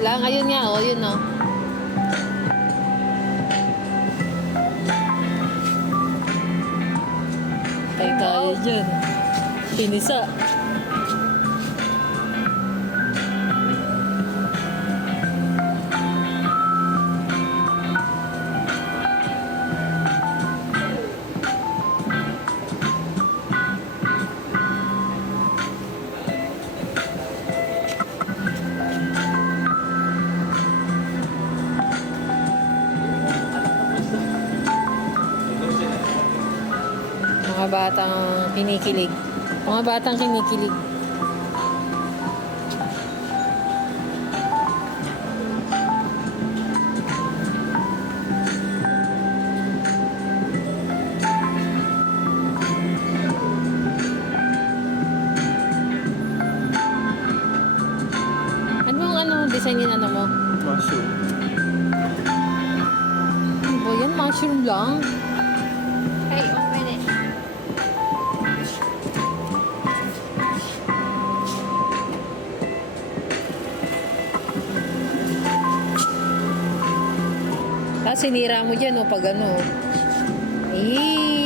lang. Ayun nga, oh, yun, oh. Tayo tayo dyan. Pinisa. Mga batang kinikilig. Mga batang kinikilig. Ano design yun ano mo? Mushroom. Ano ba yan? Mushroom lang? Hey, open it. Tapos sinira mo dyan, oh, pag ano. Eh.